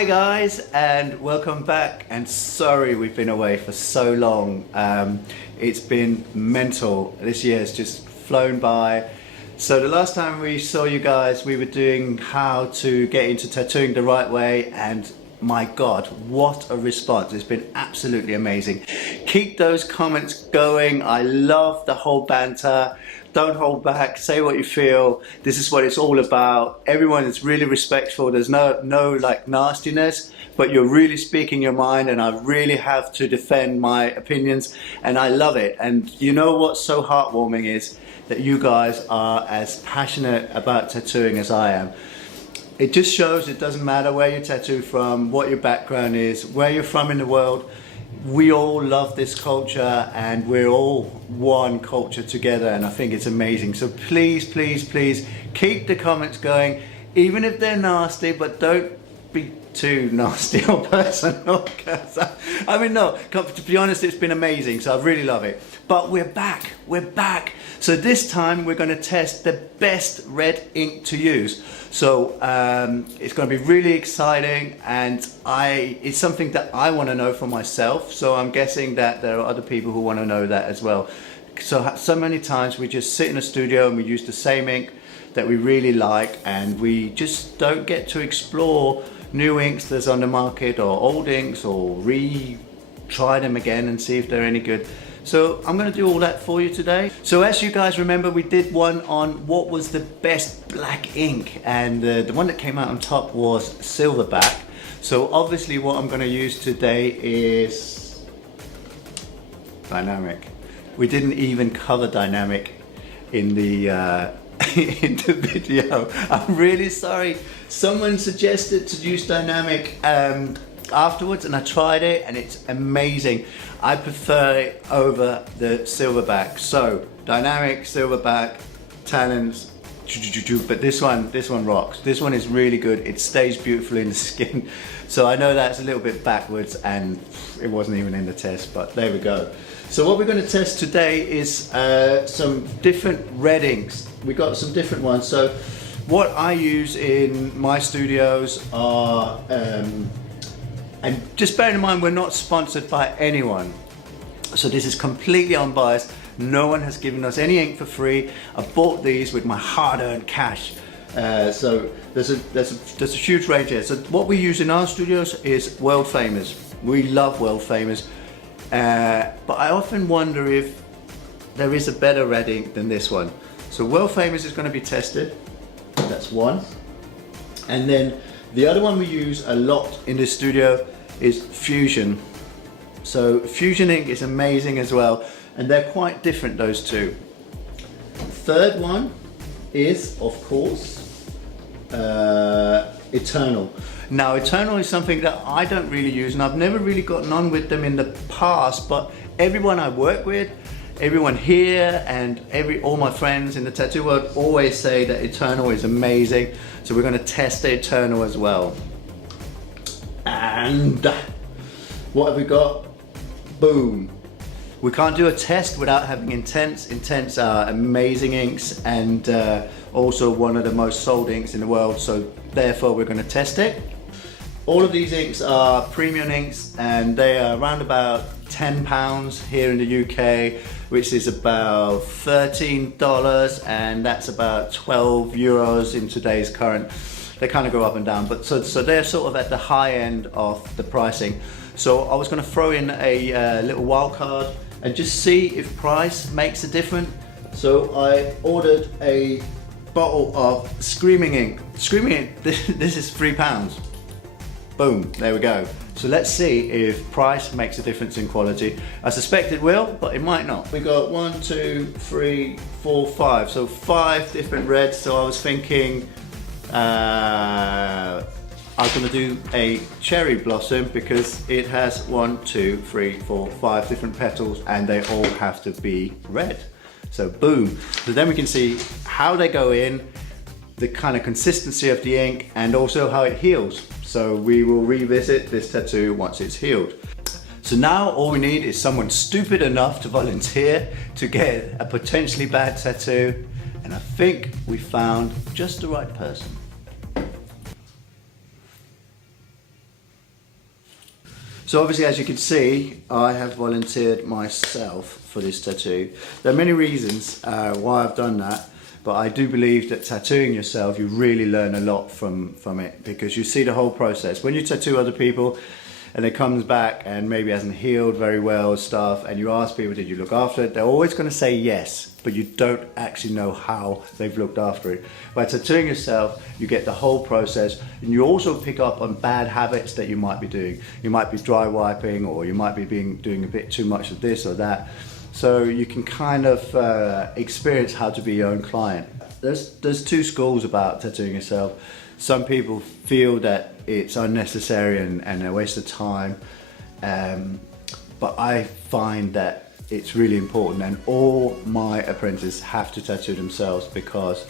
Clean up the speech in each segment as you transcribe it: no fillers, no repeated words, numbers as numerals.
Hi guys, and welcome back, and sorry we've been away for so long. It's been mental. This year has just flown by. So the last time we saw you guys, we were doing how to get into tattooing the right way, and my God, what a response. It's been absolutely amazing. Keep those comments going. I love the whole banter. Don't hold back, say what you feel. This is what it's all about. Everyone is really respectful. There's no like nastiness, but you're really speaking your mind, and I really have to defend my opinions, and I love it. And you know what's so heartwarming is that you guys are as passionate about tattooing as I am. It just shows it doesn't matter where you tattoo from, what your background is, where you're from in the world. We all love this culture, and we're all one culture together, and I think it's amazing. So please, please, please keep the comments going, even if they're nasty, but don't be too nasty or personal. I mean, no, to be honest, it's been amazing, so I really love it. But we're back. So this time we're going to test the best red ink to use. So it's going to be really exciting, and it's something that I want to know for myself. So I'm guessing that there are other people who want to know that as well. So many times we just sit in a studio and we use the same ink that we really like, and we just don't get to explore new inks that's on the market, or old inks, or try them again and see if they're any good. So I'm going to do all that for you today. So as you guys remember, we did one on what was the best black ink, and the one that came out on top was Silverback. So obviously what I'm going to use today is Dynamic. We didn't even cover Dynamic in the in the video. I'm really sorry. Someone suggested to use Dynamic afterwards, and I tried it, and it's amazing. I prefer it over the Silverback. So Dynamic, Silverback, Talons, but this one rocks. This one is really good. It stays beautifully in the skin. So I know that's a little bit backwards, and it wasn't even in the test, but there we go. So what we're going to test today is some different red inks. We got some different ones. So what I use in my studios are and just bearing in mind, we're not sponsored by anyone. So this is completely unbiased. No one has given us any ink for free. I bought these with my hard-earned cash. So there's a huge range here. So what we use in our studios is World Famous. We love World Famous. But I often wonder if there is a better red ink than this one. So World Famous is going to be tested. That's one. And then the other one we use a lot in the studio is Fusion. So Fusion ink is amazing as well, and they're quite different, those two. Third one is, of course, Eternal. Now Eternal is something that I don't really use, and I've never really gotten on with them in the past, but everyone I work with, everyone here, and all my friends in the tattoo world always say that Eternal is amazing. So we're going to test the Eternal as well. And what have we got? Boom. We can't do a test without having Intense. Intense are amazing inks, and also one of the most sold inks in the world. So therefore we're going to test it. All of these inks are premium inks, and they are around about £10 here in the UK, which is about $13, and that's about 12 euros in today's current. They kind of go up and down, but so they're sort of at the high end of the pricing. So I was going to throw in a little wild card and just see if price makes a difference. So I ordered a bottle of Screaming ink. Screaming ink, this is £3. Boom, there we go. So let's see if price makes a difference in quality. I suspect it will, but it might not. We got 1, 2, 3, 4, 5. So 5 different reds. So I was thinking I was going to do a Cherry Blossom because it has 1, 2, 3, 4, 5 different petals, and they all have to be red. So boom. So then we can see how they go in, the kind of consistency of the ink, and also how it heals. So we will revisit this tattoo once it's healed. So now all we need is someone stupid enough to volunteer to get a potentially bad tattoo, and I think we found just the right person. So obviously, as you can see, I have volunteered myself for this tattoo. There are many reasons why I've done that, but I do believe that tattooing yourself, you really learn a lot from it, because you see the whole process. When you tattoo other people and it comes back and maybe hasn't healed very well stuff, and you ask people, did you look after it? They're always going to say yes, but you don't actually know how they've looked after it. By tattooing yourself, you get the whole process, and you also pick up on bad habits that you might be doing. You might be dry wiping, or you might be doing a bit too much of this or that. So you can kind of experience how to be your own client. There's two schools about tattooing yourself. Some people feel that it's unnecessary and a waste of time, but I find that it's really important, and all my apprentices have to tattoo themselves, because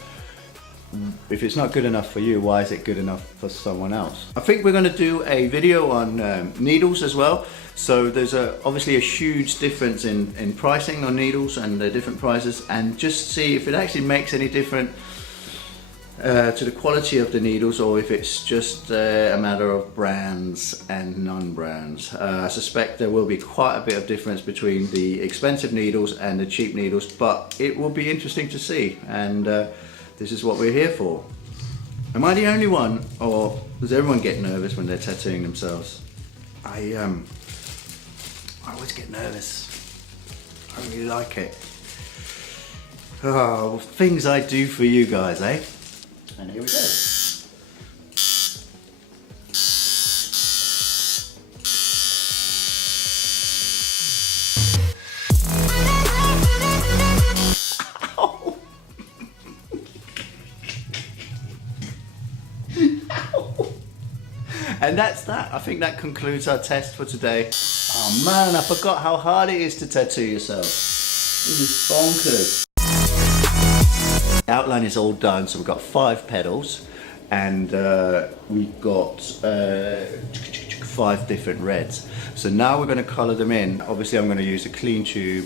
if it's not good enough for you, why is it good enough for someone else? I think we're going to do a video on needles as well. So there's obviously a huge difference in pricing on needles and the different prices, and just see if it actually makes any difference to the quality of the needles, or if it's just a matter of brands and non-brands. I suspect there will be quite a bit of difference between the expensive needles and the cheap needles, but it will be interesting to see, and this is what we're here for. Am I the only one, or does everyone get nervous when they're tattooing themselves? I always get nervous. I really like it. Oh, things I do for you guys, eh? And here we go. Ow. Ow. And that's that. I think that concludes our test for today. Oh man, I forgot how hard it is to tattoo yourself. This is bonkers. The outline is all done, so we've got 5 petals, and we've got 5 different reds. So now we're going to colour them in. Obviously I'm going to use a clean tube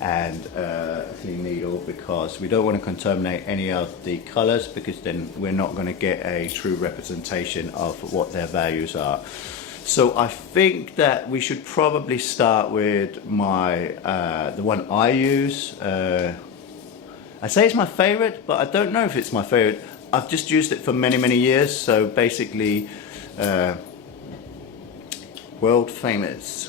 and a clean needle, because we don't want to contaminate any of the colours, because then we're not going to get a true representation of what their values are. So I think that we should probably start with my the one I use. I say it's my favorite, but I don't know if it's my favorite. I've just used it for many years, so basically world famous.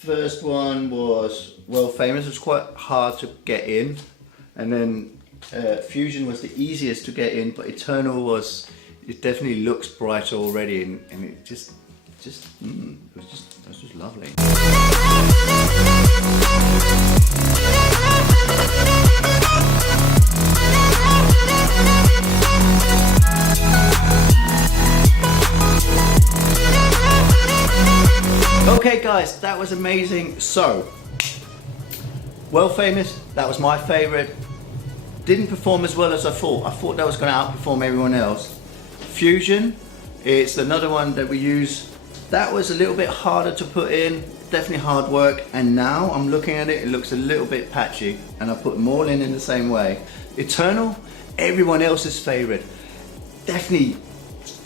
First one was World Famous. It was quite hard to get in, and then Fusion was the easiest to get in, but Eternal was, it definitely looks brighter already, and it it was just lovely. Okay guys, that was amazing. So, World Famous, that was my favourite. Didn't perform as well as I thought. I thought that was going to outperform everyone else. Fusion, it's another one that we use. That was a little bit harder to put in, definitely hard work. And now I'm looking at it, it looks a little bit patchy, and I put them all in the same way. Eternal, everyone else's favourite. Definitely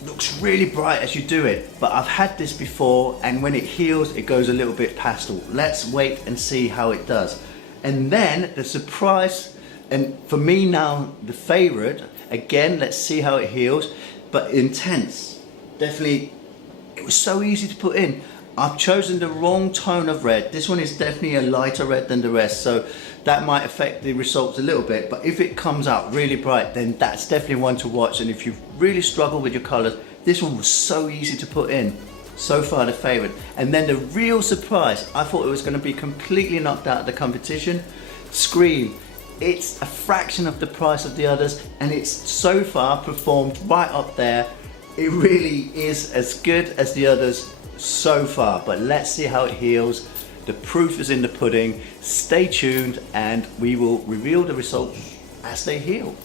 looks really bright as you do it, but I've had this before, and when it heals it goes a little bit pastel. Let's wait and see how it does. And then the surprise, and for me now the favorite, again, let's see how it heals, but intense. Definitely, it was so easy to put in. I've chosen the wrong tone of red. This one is definitely a lighter red than the rest, so that might affect the results a little bit, but if it comes out really bright, then that's definitely one to watch. And if you really struggle with your colors, this one was so easy to put in. So far the favorite. And then the real surprise, I thought it was going to be completely knocked out of the competition. Scream. It's a fraction of the price of the others, and it's so far performed right up there. It really is as good as the others so far, but let's see how it heals. The proof is in the pudding. Stay tuned and we will reveal the results as they heal.